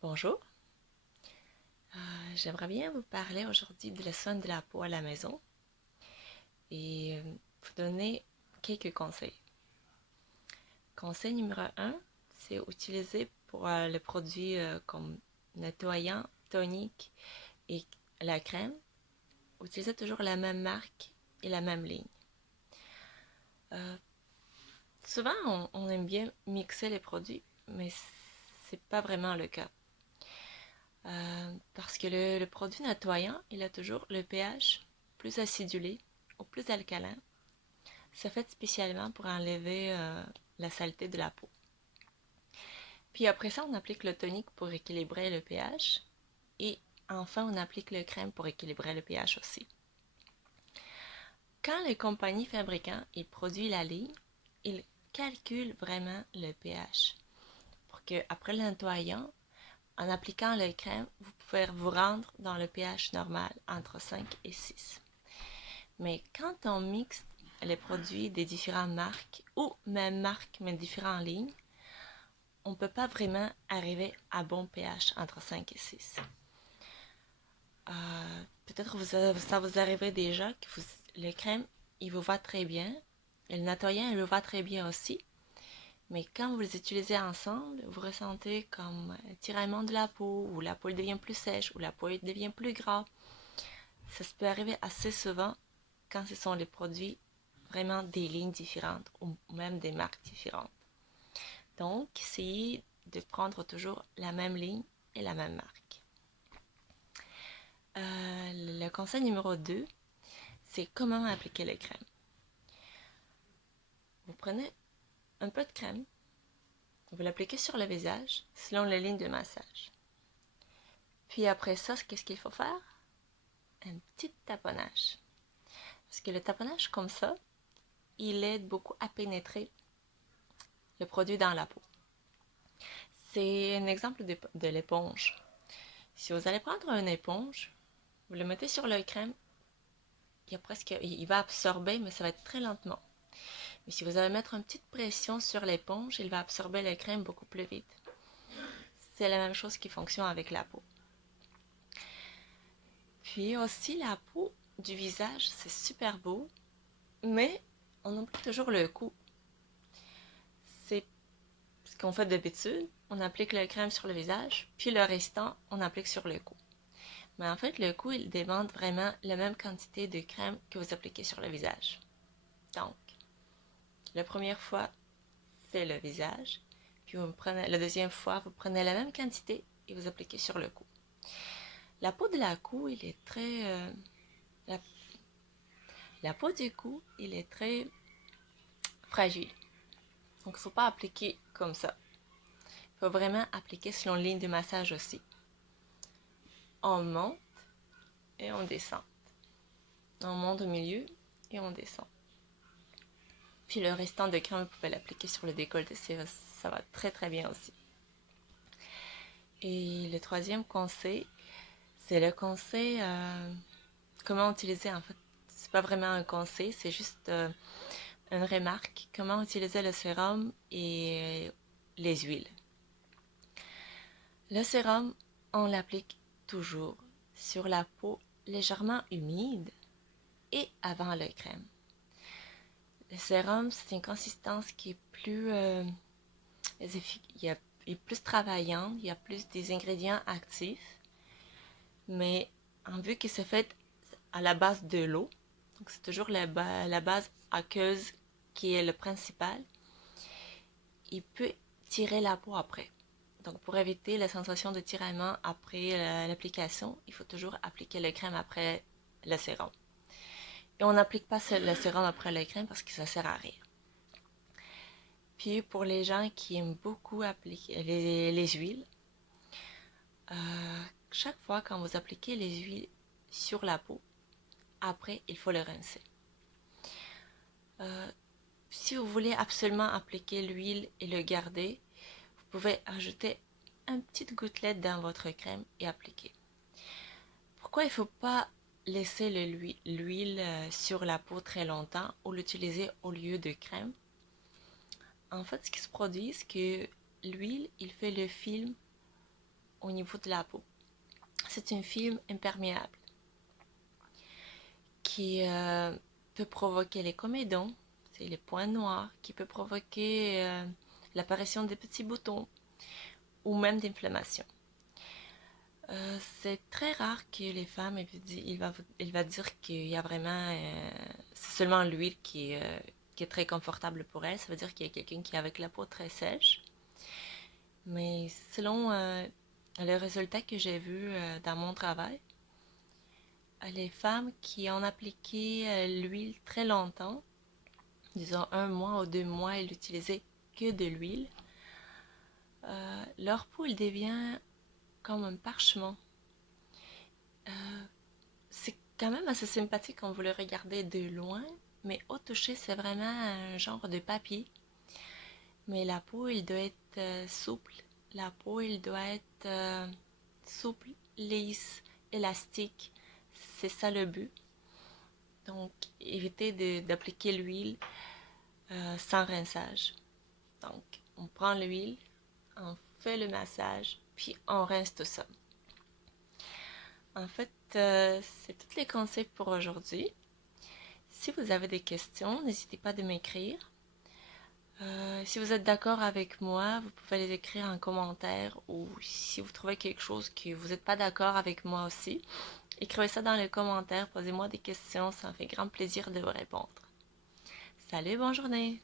Bonjour, j'aimerais bien vous parler aujourd'hui de la soin de la peau à la maison et vous donner quelques conseils. Conseil numéro un, c'est utiliser pour les produits comme nettoyant, tonique et la crème, utilisez toujours la même marque et la même ligne. Euh, Souvent, on aime bien mixer les produits, mais c'est pas vraiment le cas. Parce que le produit nettoyant, il a toujours le pH plus acidulé ou plus alcalin. C'est fait spécialement pour enlever la saleté de la peau. Puis après ça, on applique le tonique pour équilibrer le pH. Et enfin, on applique le crème pour équilibrer le pH aussi. Quand les compagnies fabricants ils produisent la ligne, ils calculent vraiment le pH. Pour que après le nettoyant, en appliquant le crème, vous pouvez vous rendre dans le pH normal entre 5 et 6. Mais quand on mixe les produits des différentes marques ou même marques mais différentes lignes, on ne peut pas vraiment arriver à bon pH entre 5 et 6. Peut-être ça vous arriverait déjà que le crème, il vous va très bien. Et le nettoyant, il vous va très bien aussi. Mais quand vous les utilisez ensemble, vous ressentez comme un tiraillement de la peau, ou la peau devient plus sèche, ou la peau devient plus gras. Ça se peut arriver assez souvent quand ce sont les produits vraiment des lignes différentes ou même des marques différentes. Donc, essayez de prendre toujours la même ligne et la même marque. Le conseil numéro 2, c'est comment appliquer la crème. Vous prenez un peu de crème, vous l'appliquez sur le visage selon la ligne de massage. Puis après ça, qu'est-ce qu'il faut faire? Un petit taponnage. Parce que le taponnage comme ça, il aide beaucoup à pénétrer le produit dans la peau. C'est un exemple de l'éponge. Si vous allez prendre une éponge, vous le mettez sur le crème, il va absorber, mais ça va être très lentement. Mais si vous allez mettre une petite pression sur l'éponge, il va absorber la crème beaucoup plus vite. C'est la même chose qui fonctionne avec la peau. Puis aussi la peau du visage, c'est super beau, mais on oublie toujours le cou. C'est ce qu'on fait d'habitude, on applique la crème sur le visage, puis le restant, on applique sur le cou. Mais en fait, le cou, il demande vraiment la même quantité de crème que vous appliquez sur le visage. Donc, la première fois, c'est le visage. Puis la deuxième fois, vous prenez la même quantité et vous appliquez sur le cou. La peau de la cou, il est très... la, la peau du cou, il est très fragile. Donc, il ne faut pas appliquer comme ça. Il faut vraiment appliquer selon ligne de massage aussi. On monte et on descend. On monte au milieu et on descend. Puis le restant de crème, vous pouvez l'appliquer sur le décolleté, ça va très très bien aussi. Et le troisième conseil, c'est le conseil comment utiliser en fait. C'est pas vraiment un conseil, c'est juste une remarque. Comment utiliser le sérum et les huiles. Le sérum, on l'applique toujours sur la peau légèrement humide et avant le crème. Le sérum, c'est une consistance qui est plus il est plus travaillante, il y a plus des ingrédients actifs, mais en vue que c'est fait à la base de l'eau, donc c'est toujours la base aqueuse qui est le principal, il peut tirer la peau après. Donc pour éviter la sensation de tiraillement après l'application, il faut toujours appliquer le crème après le sérum. Et on n'applique pas le sérum après le crème parce que ça sert à rien. Puis pour les gens qui aiment beaucoup appliquer les huiles, chaque fois quand vous appliquez les huiles sur la peau, après il faut le rincer. Euh, Si vous voulez absolument appliquer l'huile et le garder, vous pouvez ajouter une petite gouttelette dans votre crème et appliquer. Pourquoi il ne faut pas laisser l'huile sur la peau très longtemps ou l'utiliser au lieu de crème? En fait, ce qui se produit, c'est que l'huile, il fait le film au niveau de la peau. C'est une film imperméable qui peut provoquer les comédons, c'est les points noirs, qui peut provoquer l'apparition des petits boutons ou même d'inflammation. C'est très rare que les femmes, il va dire qu'il y a vraiment, c'est seulement l'huile qui est très confortable pour elle. Ça veut dire qu'il y a quelqu'un qui est avec la peau très sèche. Mais selon les résultats que j'ai vus dans mon travail, les femmes qui ont appliqué l'huile très longtemps, disons 1 mois ou 2 mois, elles n'utilisaient que de l'huile, leur peau elle devient comme un parchemin. C'est quand même assez sympathique quand vous le regardez de loin, mais au toucher, c'est vraiment un genre de papier. Mais la peau, elle doit être souple. La peau, elle doit être souple, lisse, élastique. C'est ça le but. Donc, évitez d'appliquer l'huile sans rinçage. Donc, on prend l'huile, on fait le massage, puis on rince tout ça. En fait, c'est tous les conseils pour aujourd'hui. Si vous avez des questions, n'hésitez pas de m'écrire. Si vous êtes d'accord avec moi, vous pouvez les écrire en commentaire ou si vous trouvez quelque chose que vous n'êtes pas d'accord avec moi aussi, écrivez ça dans les commentaires, posez-moi des questions, ça me fait grand plaisir de vous répondre. Salut, bonne journée!